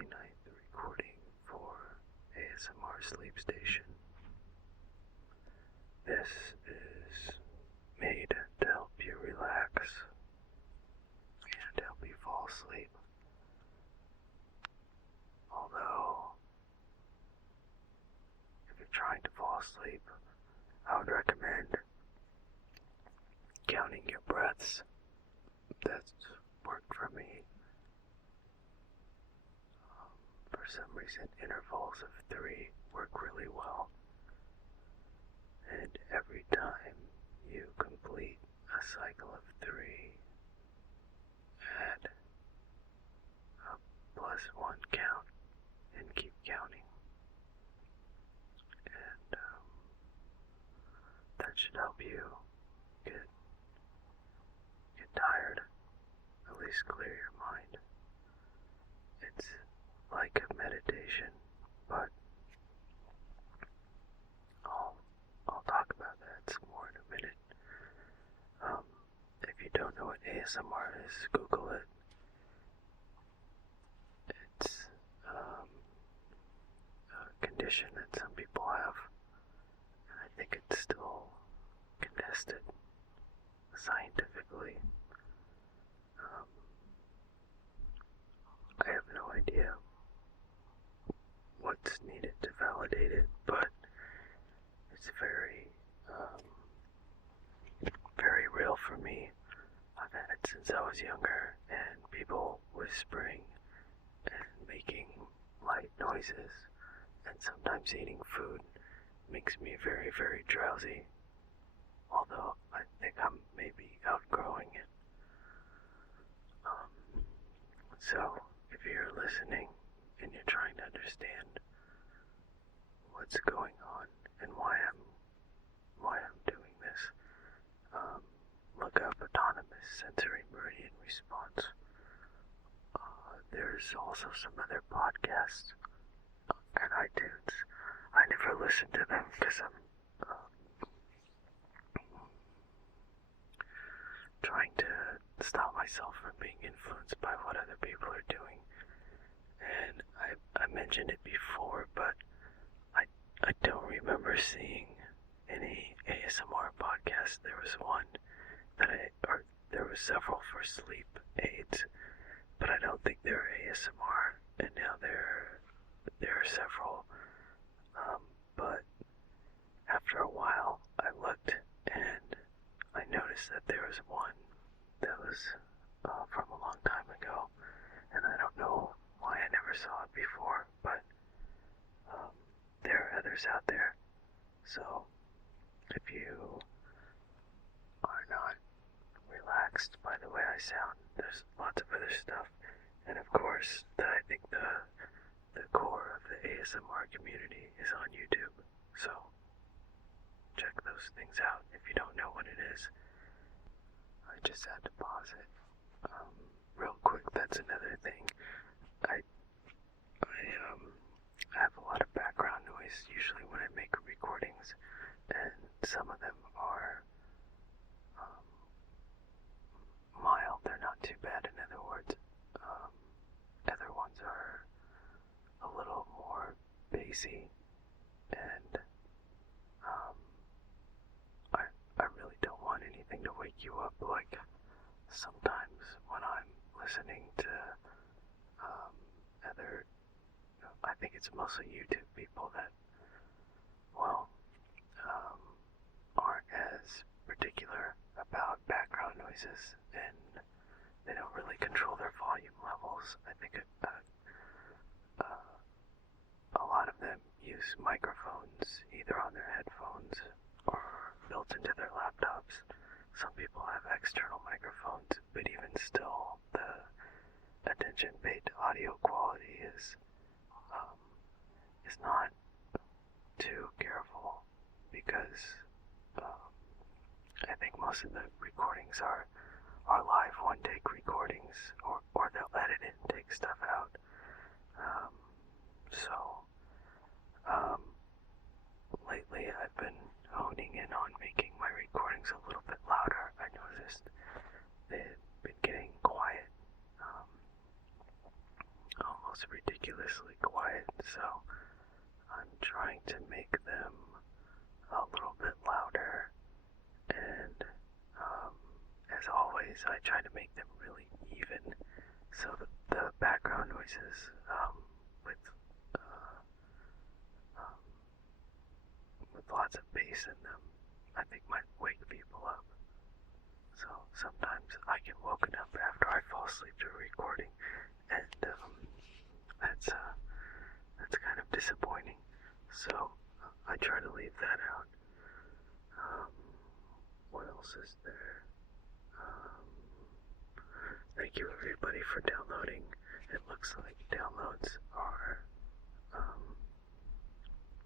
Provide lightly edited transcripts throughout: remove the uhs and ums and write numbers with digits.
Wednesday night recording for ASMR Sleep Station. This is made to help you relax and help you fall asleep. Although, if you're trying to fall asleep, I would recommend counting your breaths. That's worked for me. For some reason, intervals of 3 work really well. And every time you complete a cycle of 3, add a +1 count and keep counting. And that should help you get tired, at least clear your mind. It's like a meditation, but I'll talk about that some more in a minute. If you don't know what ASMR is, Google it. It's a condition that some people have, and I think it's still contested scientifically. I have no idea what's needed to validate it, but it's very real for me. I've had it since I was younger, and people whispering and making light noises and sometimes eating food makes me very, very drowsy, although I think I'm maybe outgrowing it. So, if you're listening and you're trying to understand what's going on and why I'm doing this, look up Autonomous Sensory Meridian Response. There's also some other podcasts on iTunes. I never listen to them because I'm trying to stop myself from being influenced by what other people are doing. And I mentioned it before, but I don't remember seeing any ASMR podcasts. There was one there were several for sleep aids, but I don't think they're ASMR. And now there are several. But after a while, I looked and I noticed that there was one that was from a long time ago, and I don't know why I never saw it before, but there are others out there. So if you are not relaxed by the way I sound, there's lots of other stuff, and of course, I think the core of the ASMR community is on YouTube, so check those things out if you don't know what it is. I just had to pause it. Real quick, that's another thing. I have a lot of background noise usually when I make recordings, and some of them are mild. They're not too bad, in other words. Other ones are a little more bassy, and I really don't want anything to wake you up. Like sometimes when I'm listening to other, I think it's mostly YouTube people that, aren't as particular about background noises, and they don't really control their volume levels. I think a lot of them use microphones either on their headphones or built into their laptops. Some people have external microphones, but even still, the attention paid to audio quality is not too careful, because I think most of the recordings are live one-take recordings, or they'll edit it and take stuff out. Lately I've been honing in on making my recordings a little bit louder. I noticed they've been getting quiet, almost house ridiculously quiet, so I'm trying to make them a little bit louder, and as always, I try to make them really even, so that the background noises with um, with lots of bass in them, I think might wake people up. So sometimes I get woken up after I fall asleep to a recording, and that's kind of disappointing. So I try to leave that out. What else is there? Thank you everybody for downloading. It looks like downloads are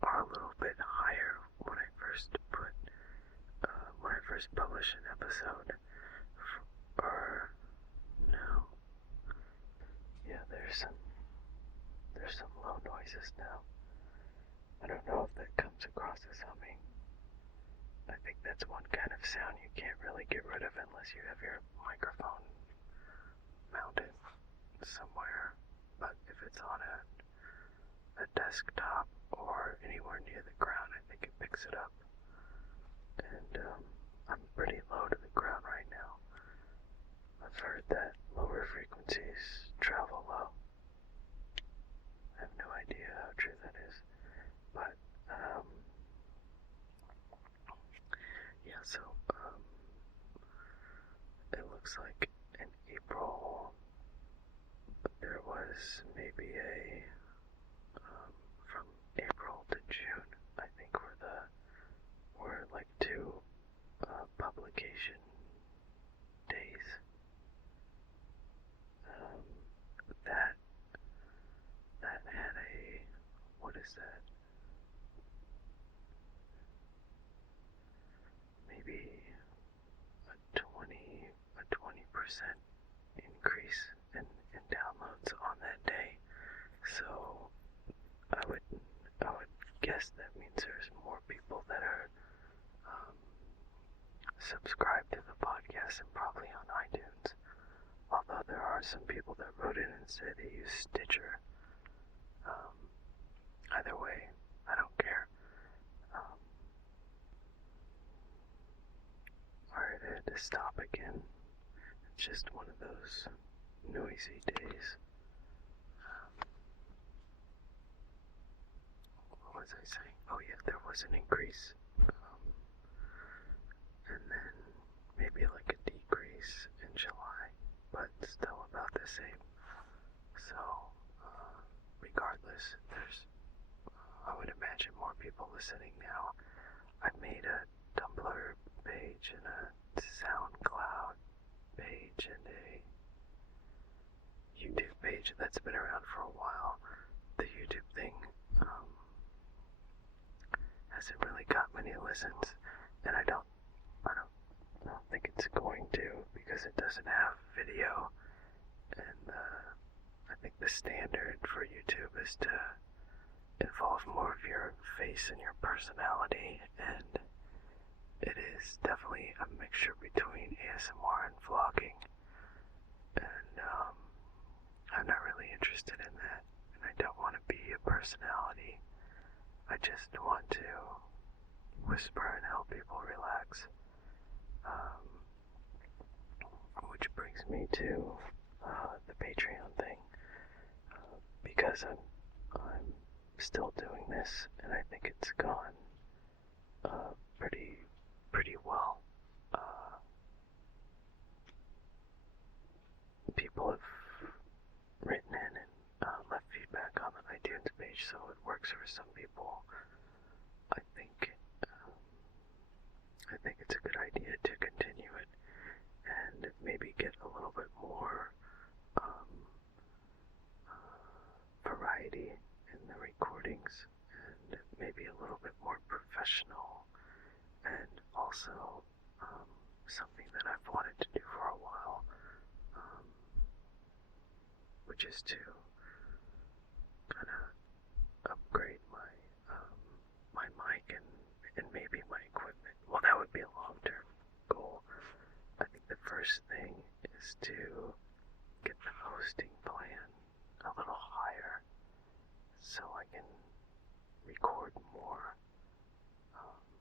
a little bit higher when I first publish an episode. Or no, yeah, there's some low noises now. I don't know if that comes across as humming. I think that's one kind of sound you can't really get rid of unless you have your microphone mounted somewhere. But if it's on a desktop or anywhere near the ground, I think it picks it up. And I'm pretty low to the ground right now. I've heard that lower frequencies travel low. I have no idea how true that is. But yeah, so it looks like in April there was maybe from April to June, I think were like two publication days. That had what is that? Maybe a 20% increase in downloads on that day. So I would guess that means there's more people that are subscribed to the podcast and probably on iTunes. Although there are some people that wrote in and said they use Stitcher. Either way, I don't care. Alright, I had to stop again. It's just one of those noisy days. What was I saying? Oh yeah, there was an increase. And then maybe like a decrease in July, but still about the same. So, regardless, I would imagine more people listening now. I made a Tumblr page and a SoundCloud page and a YouTube page that's been around for a while. The YouTube thing hasn't really got many listens, and I don't think it's going to, because it doesn't have video, and I think the standard for YouTube is to involve more of your face and your personality, and it is definitely a mixture between ASMR and vlogging, and I'm not really interested in that, and I don't want to be a personality. I just want to whisper and help people relax. Which brings me to the Patreon thing, because I'm still doing this, and I think it's gone pretty well. People have written in and left feedback on the iTunes page, so it works for some people. I think it's a good idea to continue it and maybe get a little bit more variety in the recordings, and maybe a little bit more professional, and also something that I've wanted to do for a while, which is to kind of upgrade my mic and maybe my equipment. Well, that would be a long-term goal. I think the first thing is to get the hosting plan a little higher, so I can record more.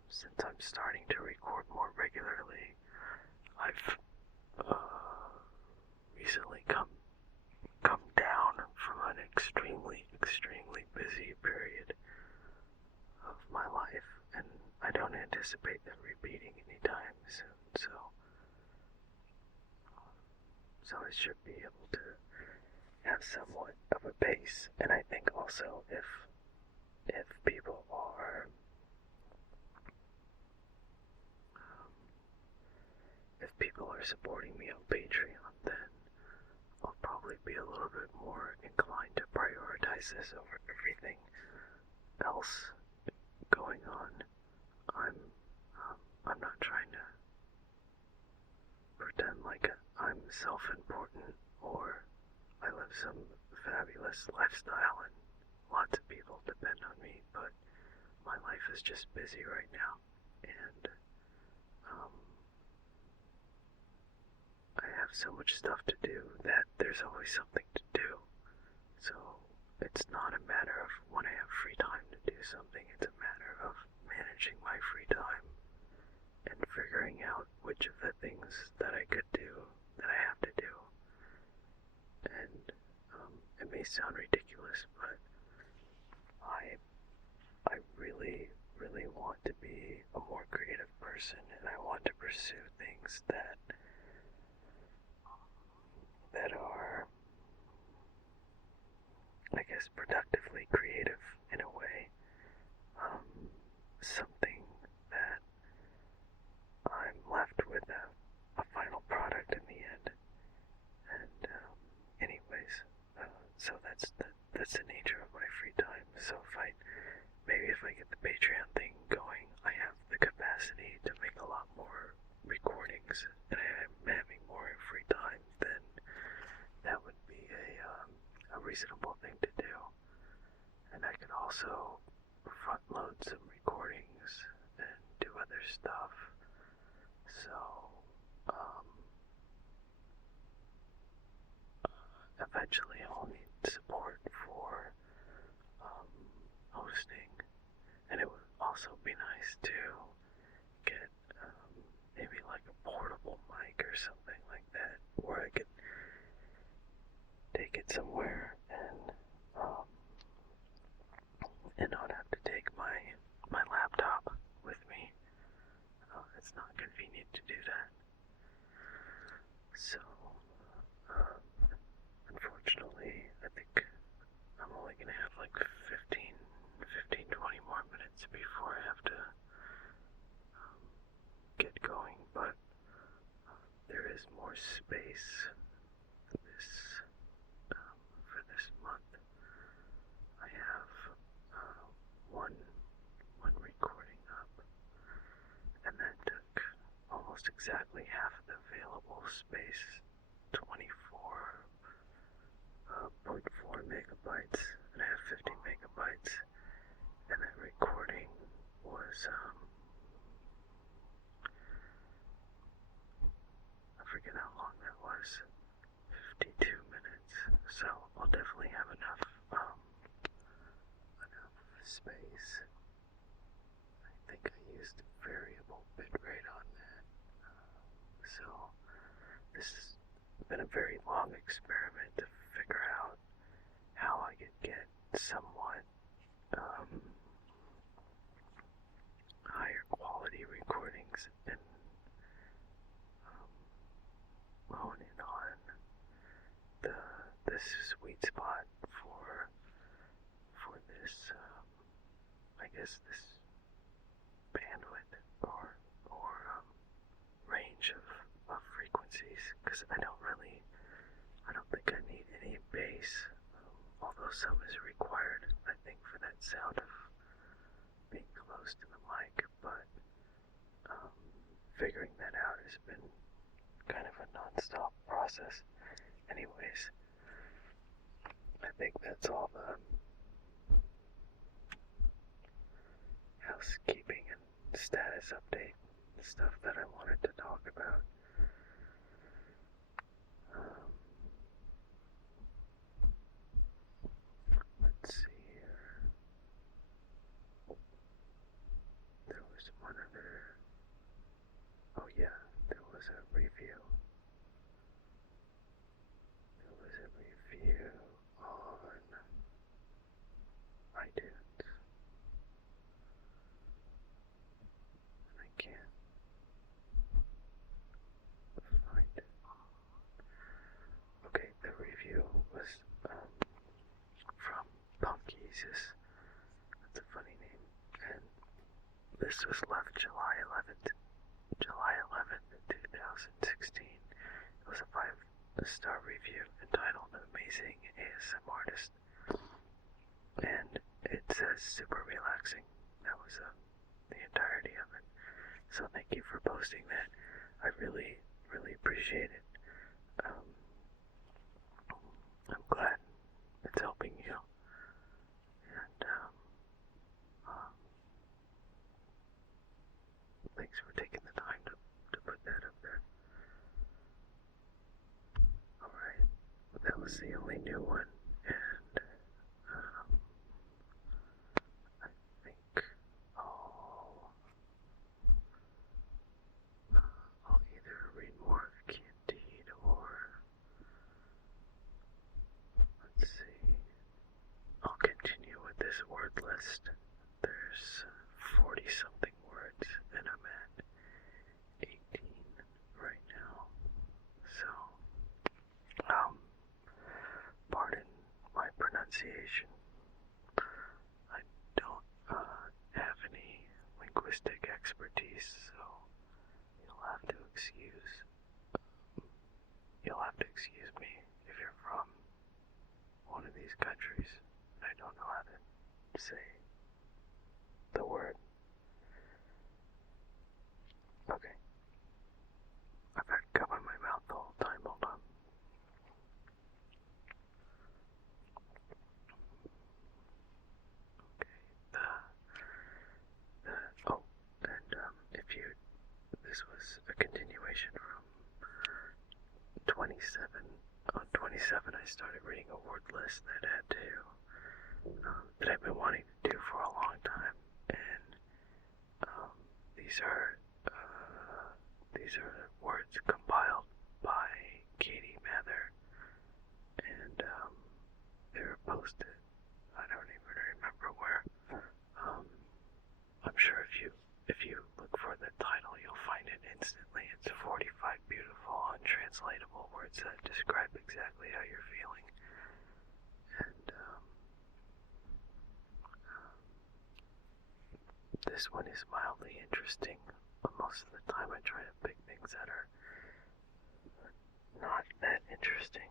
Since I'm starting to record more regularly, I've recently come down from an extremely busy period of my life, and I don't anticipate that repeating anytime soon, so I should be able to have somewhat of a pace. And I think also if people are supporting me on Patreon, then I'll probably be a little bit more inclined to prioritize this over everything else going on. I'm not trying to pretend like I'm self-important or I live some fabulous lifestyle and lots of people depend on me, but my life is just busy right now, and I have so much stuff to do that there's always something to do. So it's not a matter of when I have free time to do something, it's a matter of managing my free time and figuring out which of the things that I could do, that I have to do. And it may sound ridiculous, but I really want to be a more creative person, and I want to pursue things that are, I guess, productively creative in a way. Something that I'm left with a final product in the end. And anyways, so that's the nature of my free time. So if I get the Patreon thing going, I have the capacity to make a lot more recordings, and I'm having more free time, then that would be a reasonable thing to do. And I could also front load some recordings and do other stuff. So eventually I'll need support for hosting, and it would also be nice to get maybe like a portable mic or something like that, where I could take it somewhere and not have to take my laptop with me. It's not convenient to do that. So unfortunately, I think I'm only gonna have like 20 more minutes before I have to get going, but there is more space for this month. I have one recording up, and that took almost exactly half the available space, 24.4 megabytes, and I have 50 megabytes, and that recording was I forget how long that was, 52 minutes, so I'll definitely have enough space. I think I used variable bitrate on that, so this has been a very long experiment to figure out how I could get somewhat higher quality recordings and hone in on the sweet spot for this I guess this bandwidth or range of frequencies, because I don't think I need any bass, although some is required, I think, for that sound of being close to the mic, but figuring that out has been kind of a non-stop process. Anyways, I think that's all the housekeeping and status update stuff that I wanted to talk about. Let's see here. Jesus. That's a funny name. And this was left July 11th, 2016. It was a 5-star review entitled Amazing ASM Artist. And it says super relaxing. That was the entirety of it. So thank you for posting that. I really, really appreciate it. I'm glad it's helping you. And thanks for taking the time to put that up there. Alright, that was the only new one, and I think I'll either read more of Candide or let's see. I'll continue with this word list. There's 40 something words, and I'm at 18 right now. So, pardon my pronunciation. I don't have any linguistic expertise, so you'll have to excuse me if you're from one of these countries. I don't know how to say the word. Okay. I've had gum in my mouth the whole time. Hold on. This was a continuation from 27. On 27, I started reading a word list that I've been wanting to do for a long time, and these are words compiled by Katie Mather, and they were posted. I don't even remember where. I'm sure if you look for the title, you'll find it instantly. It's 45 beautiful, untranslatable words that describe exactly how you're feeling. And this one is mildly interesting, but most of the time I try to pick things that are not that interesting.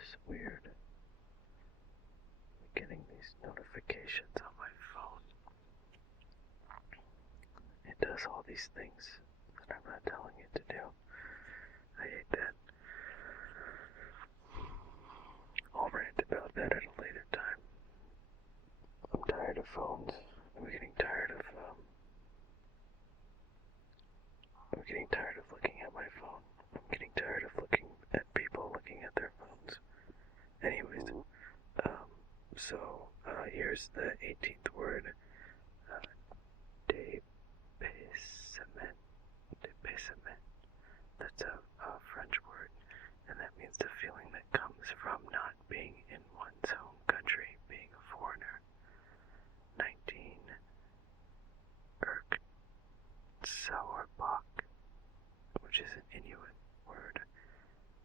It's weird. I'm getting these notifications on my phone. It does all these things that I'm not telling it to do. I hate that. I'll rant about that at a later time. I'm tired of phones. I'm getting tired of looking at my phone. I'm getting tired of looking at people looking at their phones. Anyways, here's the 18th word. Dépassement. Dépassement. That's a French word, and that means the feeling that comes from not being in one's home country, being a foreigner. 19. Sauerbach, which is an Inuit word,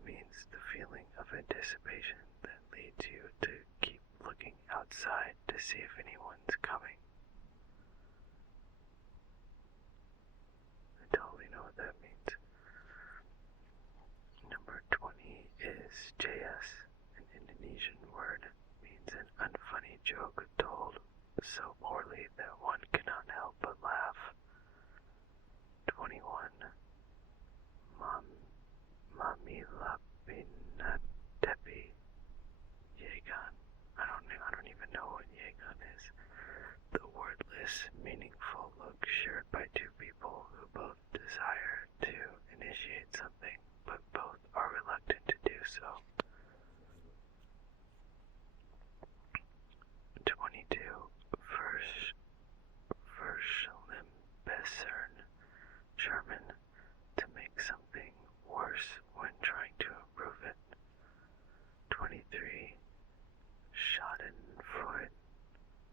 means the feeling of anticipation that leads you to keep looking outside to see if anyone's coming. I totally know what that means. Number 20 is JS, an Indonesian word, means an unfunny joke told so poorly that one cannot help but laugh. 21. Mamilapinatepi Yegan. I don't even know what Yegan is. The wordless, meaningful look shared by two people who both desire to initiate something, but both are reluctant to do so. 22. Verschlimmbessern, German, to make something worse when trying to improve it. 23. Schadenfreude,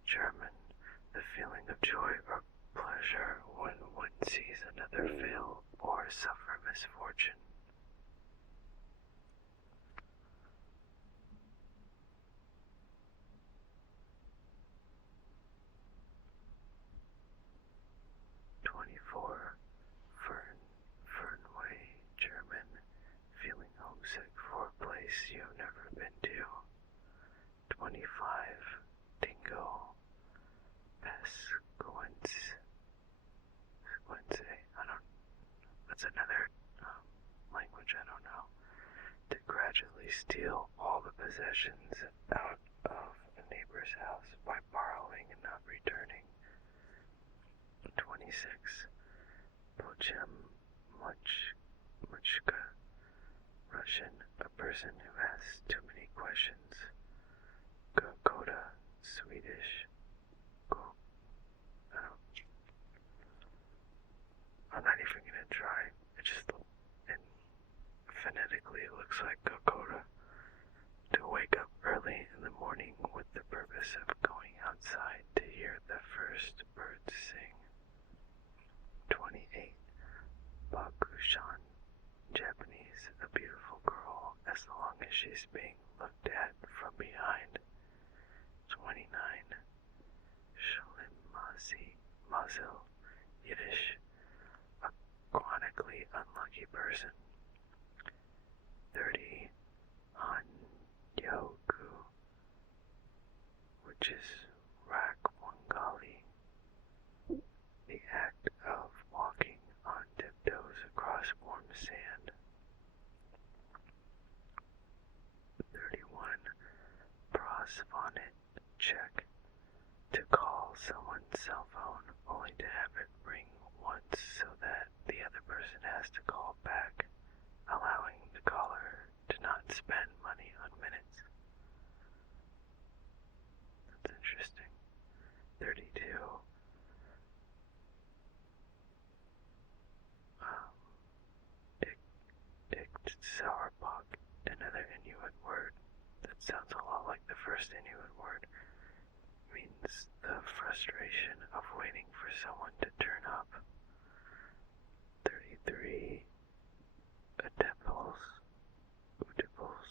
German, the feeling of joy or pleasure when one sees another fail or suffer misfortune. That's another language I don't know. To gradually steal all the possessions out of a neighbor's house by borrowing and not returning. 26. Muchka, Russian, a person who asks too many questions. Goda, Swedish. I'm not even gonna try. Phonetically it looks like Goda. To wake up early in the morning with the purpose of going outside to hear the first birds sing. 28. Bakushan, Japanese, a beautiful girl as long as she's being looked at from behind. 29. Shalimazi, Mazil, Yiddish, a chronically unlucky person. 30. Hanyoku, which is Rakwangali, the act of walking on tiptoes across warm sand. 31. Prosvonit, Czech, to call someone's cell phone only to have it ring once so that the other person has to call back, allowing the caller to not spend money on minutes. That's interesting. 32. Sauerbach, another Inuit word that sounds a lot like the first Inuit word, means the frustration of waiting for someone to turn up. 33. Utepils,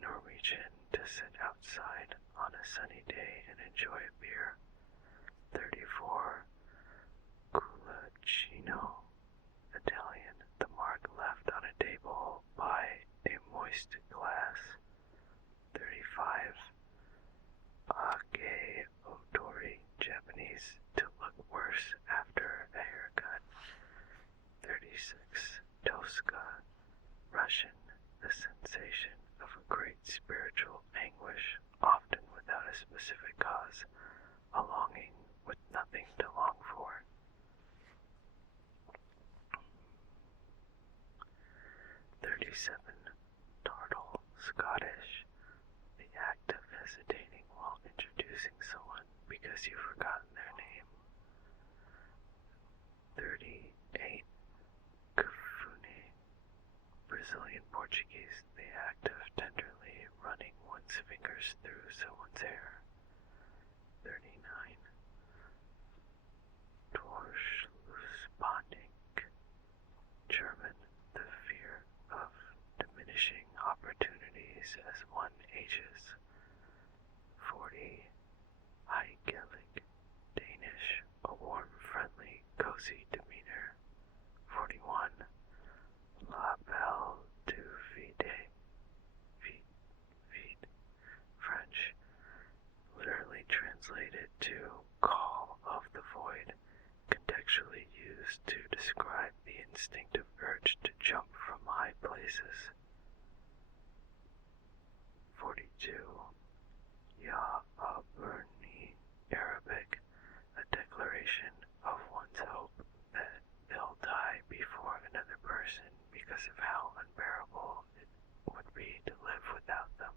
Norwegian, to sit outside on a sunny day and enjoy a beer. 34. Culacino, Italian, the mark left on a table by a moist glass. 35. Age Otori, Japanese, to look worse after a haircut. 36. Tosca, Russian, the sensation of a great spiritual anguish, often without a specific cause, a longing with nothing to long for. 37. Tartle, Scottish, the act of hesitating while introducing someone because you've forgotten their name. 38. Kufune, Brazilian Portuguese, the act of tenderly running one's fingers through someone's hair. 39. Torschlusspanik, German, the fear of diminishing opportunities as one ages. 40. Heigelik, Danish, a warm, friendly, cozy demeanor. 41. La Belle du Vide, French, literally translated to call of the void, contextually used to describe the instinctive urge to jump from high places. 42. Ya Aburni, Arabic, a declaration of one's hope that they'll die before another person because of how unbearable it would be to live without them.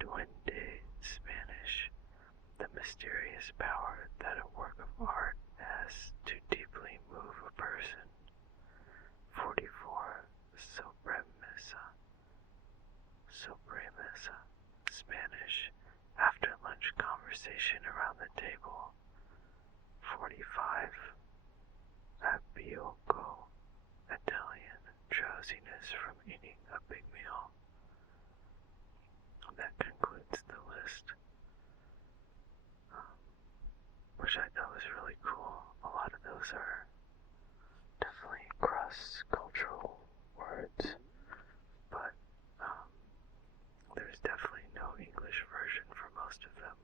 Duende, Spanish, the mysterious power that a work of art has to deeply move a person. 44. Sobremesa, Spanish, after lunch conversation around the table. 45. Abbiocco, Italian, drowsiness from eating a big meal. That concludes the list, which I thought was really cool. A lot of those are definitely cross-cultural words, but there's definitely no English version for most of them.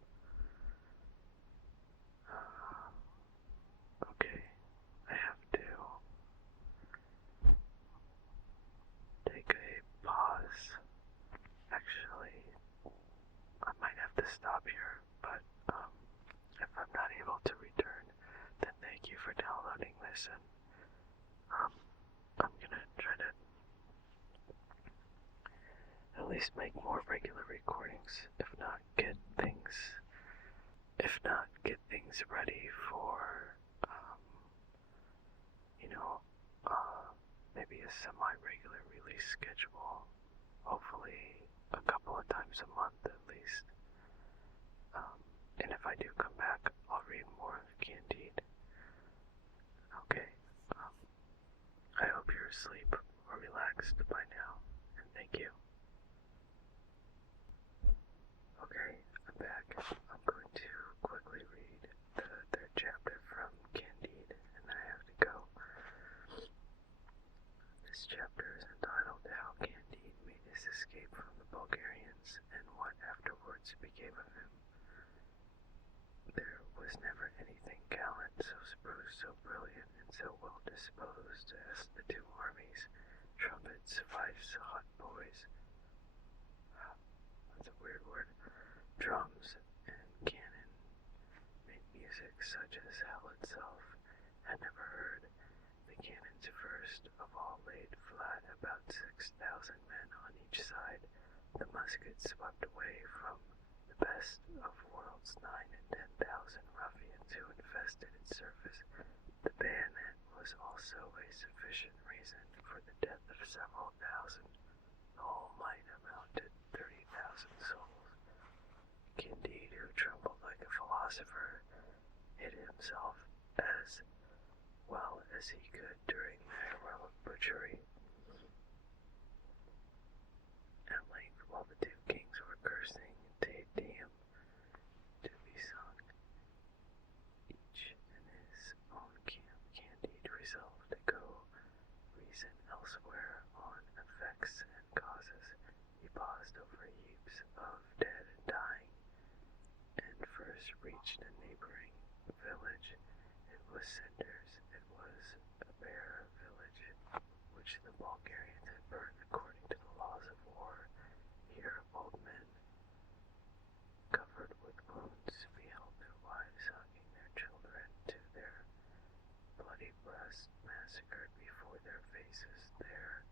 Okay, I have to person. I'm gonna try to at least make more regular recordings, if not get things ready for, you know, maybe a semi-regular release schedule. Hopefully a couple of times a month at least. And if I do come back, I'll read more of Candide. Okay, I hope you're asleep or relaxed by now, and thank you. Okay, I'm back. I'm going to quickly read the third chapter from Candide, and then I have to go. This chapter is entitled How Candide Made His Escape from the Bulgarians and What Afterwards Became of Him. There was never anything gallant, so spruce, so brilliant, and so well disposed as the two armies, trumpets, fifes, hot boys. That's a weird word. Drums and cannon made music such as hell itself had never heard. The cannons first of all laid flat about 6,000 men on each side. The muskets swept away from the best of worlds 9,000 and 10,000 ruffians who infested its surface. The bayonet was also a sufficient reason for the death of several thousand. The whole might amount to 30,000 souls. Candide, who trembled like a philosopher, hid himself as well as he could during the heroic butchery. At length, while the two kings were cursing Te Deum to be sung, each in his own camp, Candide resolved to go reason elsewhere on effects and causes. He paused over heaps of dead and dying, and first reached a neighboring village. It was Cinders. It was a bare village, which the Bulgarians had burned according to the laws of war. Here old men, covered with wounds, beheld their wives hugging their children to their bloody breasts, massacred before their faces. There,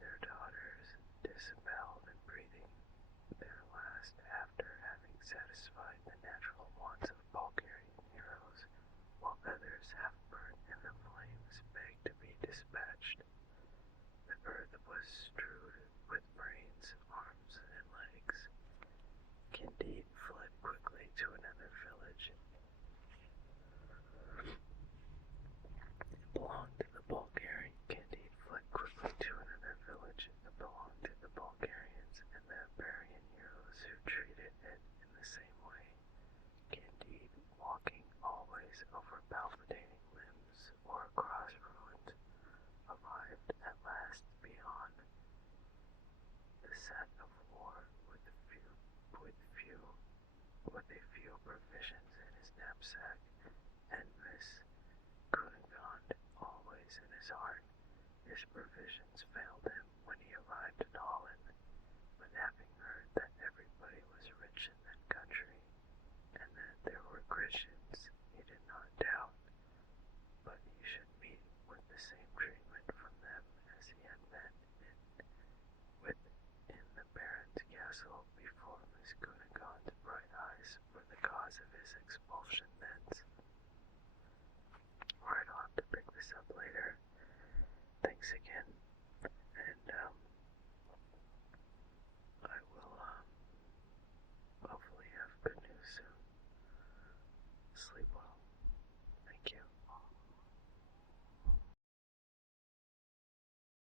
their daughters disemboweled and breathing their last after having satisfied the natural wants of Bulgarian heroes, while others, half burnt in the flames, begged to be dispatched. The earth was strewed with brains, arms, and legs. Candide fled quickly to another village. It belonged to the Bulgarians. Candide fled quickly to another village that belonged to the Bulgarians and the Iberian heroes who treated it in the same way. Candide, walking always over palpitating limbs or across ruins, arrived at last beyond the set of war with a few provisions in his knapsack, and Miss Cunegonde always in his heart. His provisions failed him when he arrived in Holland, but having heard that everybody was rich in that country, and that there were Christians, he did not doubt but he should meet with the same treatment from them as he had met in the Baron's castle before Miss Cunegonde's bright eyes were the cause of his expulsion thence. Right, I'll have to pick this up later.